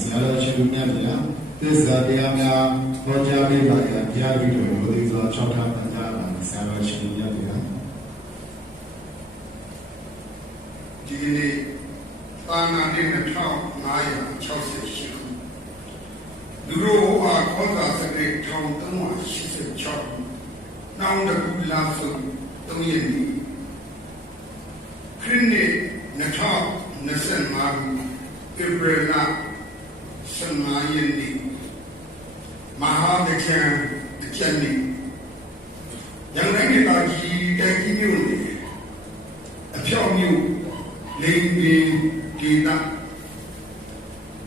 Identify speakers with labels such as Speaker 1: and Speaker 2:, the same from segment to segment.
Speaker 1: ဆရာတော်ရှင်လူမြတ်ဗျာသစ္စာတရားများဟောကြားပေးပါရဘုရားကြီးတို့ဘုရားစွာ၆ထားပန်ကြားပါဆရာတော်ရှင်လူမြတ်ဗျာ
Speaker 2: ဒီကနေ့သာနာနေ့2568ခုလူတို့ဟာခေါ်တာစတဲ့1386နောင်တကူလာစု3ရက်နေ့ခရစ်နှစ်2025ခုဧပြီလ 15ရက်နေ့မဟာဒကံအကျဉ်းနေ့ရန်ကုန်ဒေသကြီးတိုက်ကြီးမြို့နယ်အဖြောက်မျိုးလိန်ပင်ဒေတာ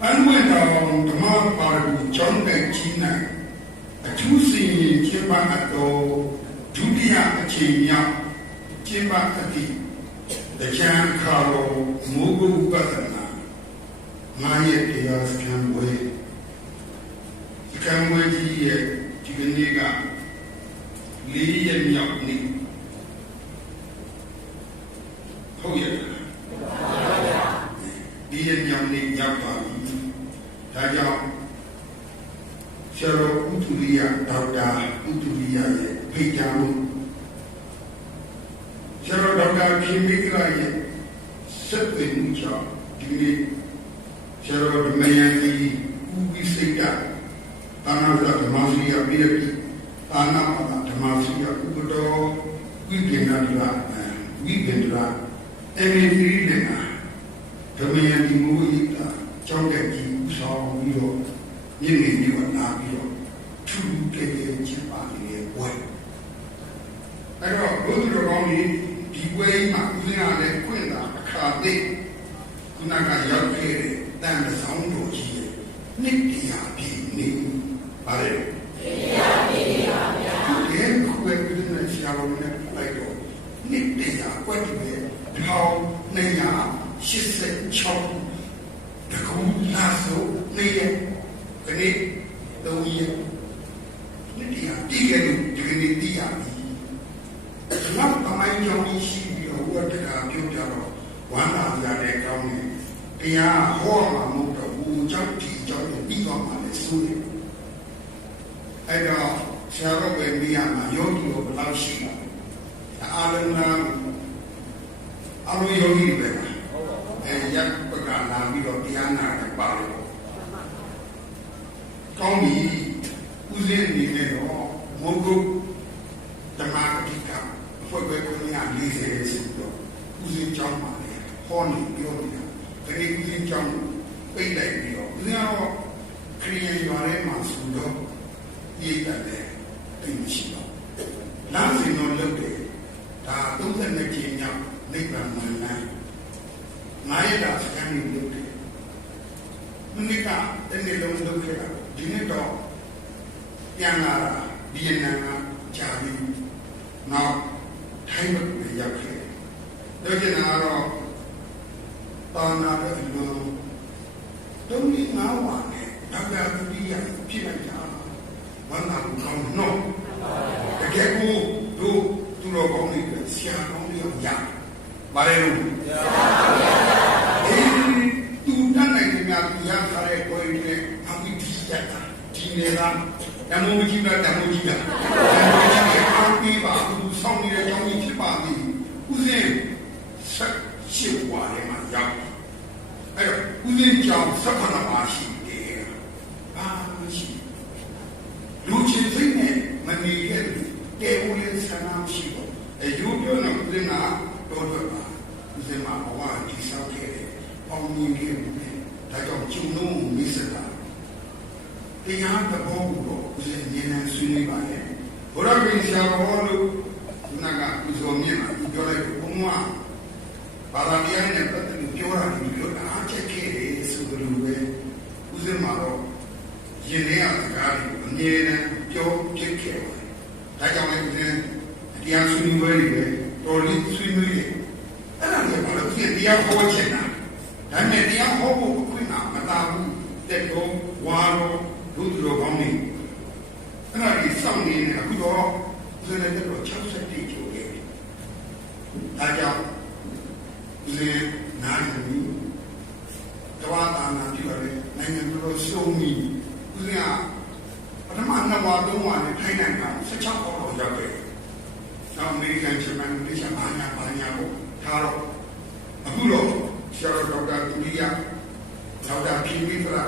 Speaker 2: အန်ဝဲတော်ဓမ္မပါရဂူကျောင်းတဲ့ကြီးနိုင်အထူးစီရင်ကျင်းပအပ်တော်ဒုတိယအချိန်မြောက်ကျင်းပအပ်သည့်တရားခါတော်မိုးကုပဒနာ ငါရဲ့တရားစခန်းဝဲစခန်းဝဲကြီးရဲ့ဒီကနေ့ကလေးရက်မြောက်နေ့ဟုတ်ရဲ့ဒီရညောင်းနေရောက်ပါပြီဒါကြောင့်ဆရာတော်ဥတုရိယဒေါက်တာဥတုရိယရဲ့ဖိတ်ကြားမှုဆရာတော်ဒေါက်တာခင်မိကရရဲ့ဆက်သွယ်မှုကြောင့်ဒီနေ့ ဆရာတော်ဓမ္မယန်ကြီးဥပ္ပိစိတ်ကသာနာဇဓမ္မစီယပြည့်ပြီသာနာပဒဓမ္မစီယဥပတော်ဝိပင်္ဂဒရာဝိပင်္ဂဒရာအဲ့ဒီဒီနဲ့ဓမ္မယတိမူဣတာကြောင်းတဲ့ကြီးဥဆောင်ပြီးတော့မြင့်မြင့်ပြီးတော့လာပြီးတော့ထူးကဲကဲချစ်ပါလေဝဲအဲ့တော့ဘုရားတော်ကောင်းကြီးဒီဝဲမှာဦးဇင်းရတဲ့ခွင့်တာအခါသိခုနကရောက်ခဲ့တဲ့ တန်ဆောင်တော်ကြီးရဲ့နှစ်တရားပြည့်နေပါလေတရားပြည့်ပါဗျာဒီခုပဲဦးဇင်းနဲ့ဆရာတော်နဲ့လိုက်တော့နှစ်တရားကွက်တယ်ထောင်286တကူလာဆိုနေရခဏတော့ရနေ့တရားပြီးခဲ့လို့ဒီကနေ့တည်ရပြီ။နောက်တမိုင်းကြောင့်ရှိပြီးတော့ဝတ်တကာပြုတ်ကြတော့ဝမ်းသာရတဲ့ကောင်းတယ်။ တရားဟောမှာမဟုတ်တော့ဘူးကြောင့်ဒီကြောင့်ပြီးတော့မှလည်းဆိုတယ်။အဲ့တော့ဆရာတော်ပဲမိရမှာယောဂီတို့ဘယ်လောက်ရှိလဲ။အားလုံးလားအလိုယောဂီပဲအဲရပ်ပကလာပြီးတော့တရားနာတယ်ပါလို့ကောင်းပြီဦးဇင်းအနေနဲ့တော့မုတ်ကုတ်ဓမ္မအဓိကဖွဲ့ပဲခွင့်ရ40ဆိုတော့ဦးဇင်းကြောင်းပါလေဟောနေပြောနေတာတ ကယ်ဦးဇင်းကြောင်းပိတ်လိုက်ပြီးတော့ဦးဇင်းကတော့ခရီးရရွာထဲမှာဆိုတော့ရေးတယ်တိတ်မရှိတော့လမ်းစဉ်တော့လုပ်တယ်ဒါ32ကျင်းမြောက်နိဗ္ဗာန်မှန်လားငါရတာစကန်နေလို့တယ်မနစ်ကတနေ့လုံးလုပ်ခဲ့တာဒီနေ့တော့ပြန်လာတာဗီယက်နမ်ကကြာပြီနောက်ထိုင်းဘက်ကိုရောက်ခဲ့တော့ကျင်လာတော့ ပါနာတဲ့အလုံးတုံးလေးငါးဝါနဲ့ဒေါက်တာဒုတိယဖြစ်လိုက်တာဝမ်းသာကိုကောင်းတော့တကယ်ကိုတို့သူတော်ကောင်းတွေဆရာကောင်းတွေရောက်ပါလေလို့အေးသူတတ်နိုင်တယ်များသူရထားတဲ့ကိုယ်ရင်းနဲ့အမိတိရတာဒီနေတာဓမ္မဝိကြီးကဓမ္မဝိကြီးကဓမ္မဝိကြီးကအားပေးပါဘူးဆောင်းနေတဲ့ကြောင်းကြီးဖြစ်ပါသည်ဥစဉ်ဆက်ရှိွားတယ် မှာရောက်အဲ့တော့ဥစဉ်ကြောင်းဆက်ခဏပါရှိတယ်ဘာမရှိလူချင်းစိတ်နဲ့မနေခဲ့ဘူးတေဝလေးဆန္ဒရှိတော့အယူပြောနေဥစဉ်ကတော့တော့ပါဥစဉ်မှာဘဝတည်ဆောက်ခဲ့တယ်အောင်မြင်ခဲ့တယ်ဒါကြောင့်ကျုံလုံးမိစတာတရားသဘောကိုတော့ဥစဉ်ဉာဏ်ဆွေးနွေးပါလေဘုရားရှင်ဆရာတော်လို့ခုနကဥဇော်မြင့်မှာပြောလိုက်ဘုံကဘာသာတရားနဲ့ပတ်သက်လို့ပြောတာဒီလိုအားချက်ခဲ့တယ်ဆိုလိုပဲဥစဉ်မှာတော့ယင်တဲ့စကားတွေအမြဲတမ်းပြောဖြစ်ခဲ့ပါတယ်ဒါကြောင့်လည်းဥစဉ်တရားဆွေးနွေးပွဲတွေပဲတော်လေးဆွေးနွေးတယ်အဲ့ဒါလည်းဘာလို့ဒီတရားဟောချင်တာဒါနဲ့တရားဟောဖို့အခွင့်အာမတာဘူးတက် တော့ဝါတော့ဘုသူတော်ကောင်းနေအဲ့ဒါဒီစောင့်နေတယ်အခုတော့ဇဇင်းလည်းတော့60တိကျော်ခဲ့ပြီဒါကြောင့်ဦးဇင်းနားယူတဝါတာနာပြုရတယ်နိုင်ငံတော်ရှုံးပြီဦးဇင်းကပထမနှစ်ဘဝသုံးဘဝနဲ့ထိုင်နိုင်တာ16ဘောလောက်ရောက်ခဲ့နောက်အမေရိကန်ဂျပန်တိကျဘာညာဘာညာကိုထားတော့အခုတော့ဆရာတော်ဒေါက်တာတူလီယာဒေါက်တာပီမီဖရာ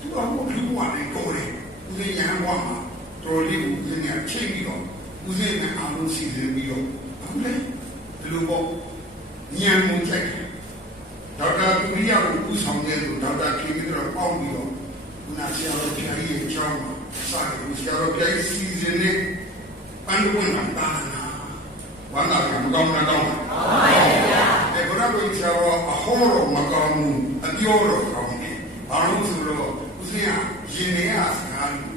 Speaker 2: သူကဘုလူဘဝနဲ့ကိုယ်တယ်ဦးဇင်းရဟန်းဘဝမှာတော်လေးကိုဦးဇင်းကချိန်ပြီးတော့ဦးဇင်းနဲ့အားလုံးစီစဉ်ပြီးတော့အခုလေဒီလိုပေါ့ညံမှုချက်တယ်ဒေါက်တာတူလီယာကိုဦးဆောင်တဲ့လူဒေါက်တာပီမီဖရာပေါင်းပြီးတော့ခုနဆရာတော်ပြိုင်ရဲ့အကြောင်းမှာစာကိုဆရာတော်ပြိုင်စီစဉ်နေပန်းကွန်းတာတာနာဝမ်းသာကမကောင်းတာကောင်းတာအဲဘုရားကိုဆရာတော်အဟောတော်မကောင်းဘူးအပြောတော်ကောင်းတယ်ဘာလို့ဆိုတော့ဦးဇင်းကရင်နေရစကားကို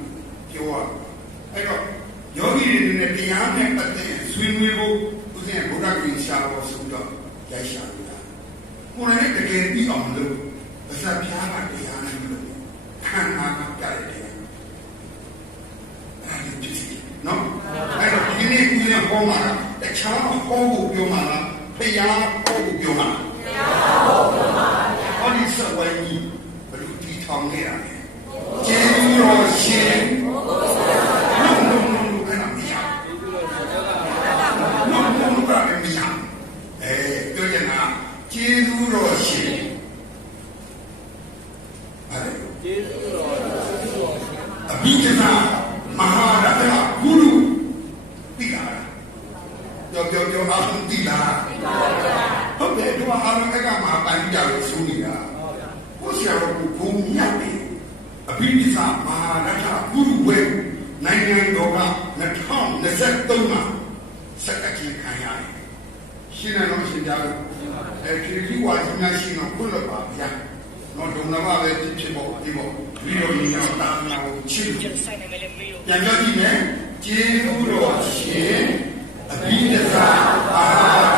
Speaker 2: ပြောရအဲ့တော့ယောဂီတွေနဲ့တရားနဲ့ပတ်သက်ဆွေးနွေးဖို့ဦးဇင်းကဘုရားကိုဆရာတော်ဆိုတော့ရိုက်ရှာလို့တာကိုယ်နဲ့တကယ်ပြီး အောင်လို့အစပြားကတရားနဲ့လို့ခံနာကကြတယ်တရားအဲ့ဒီဖြစ်စီနော်အဲ့တော့ဒီနေ့ဦးဇင်းဟောမှာတခြားဟောဖို့ပြောမှာလားဖယားဟောဖို့ပြောမှာဖယားဟောပြောမှာဗျာဟောဒီစဝိုင်းကြီးဘယ်လိုတီထောင်ခဲ့ရလဲကျေးဇူးတော်ရှင်ဘုရားဆရာတော်ဘုရားအဲ့ဒါမရဘူးဘုရားဘုရားမရအဲပြောချင်တာကျေးဇူးတော်ရှင်အဲ့ဒါကျေးဇူးတော်အဘိဓမ္မာမဟာရတ္တဂုရုတိကာ ပြောပြောပြောအားလုံးတိလားဟုတ်တယ်ဒီမှာအားလုံးကမှပန်ကြလို့ဆိုနေတာကိုဆရာတော်ကဘုံမြတ်တယ်အဘိဓိသမဟာရထဂုရုဝဲနိုင်ငံတော်က2023မှာစက်ကချင်းခံရတယ်ရှင်းတယ်လို့ရှင်းကြလို့အဲခရီးကြီးဝါကြီးများရှင်းတော့ခွလို့ပါဗျာတော့ဒုံနမပဲဖြစ်ဖို့ဒီပေါ့ဒီလိုမျိုးတော့တာနာကိုချစ်ပြန်ပြောကြည့်မယ်ကျေးဇူးတော်ရှင် အဘိဓိသမဟာ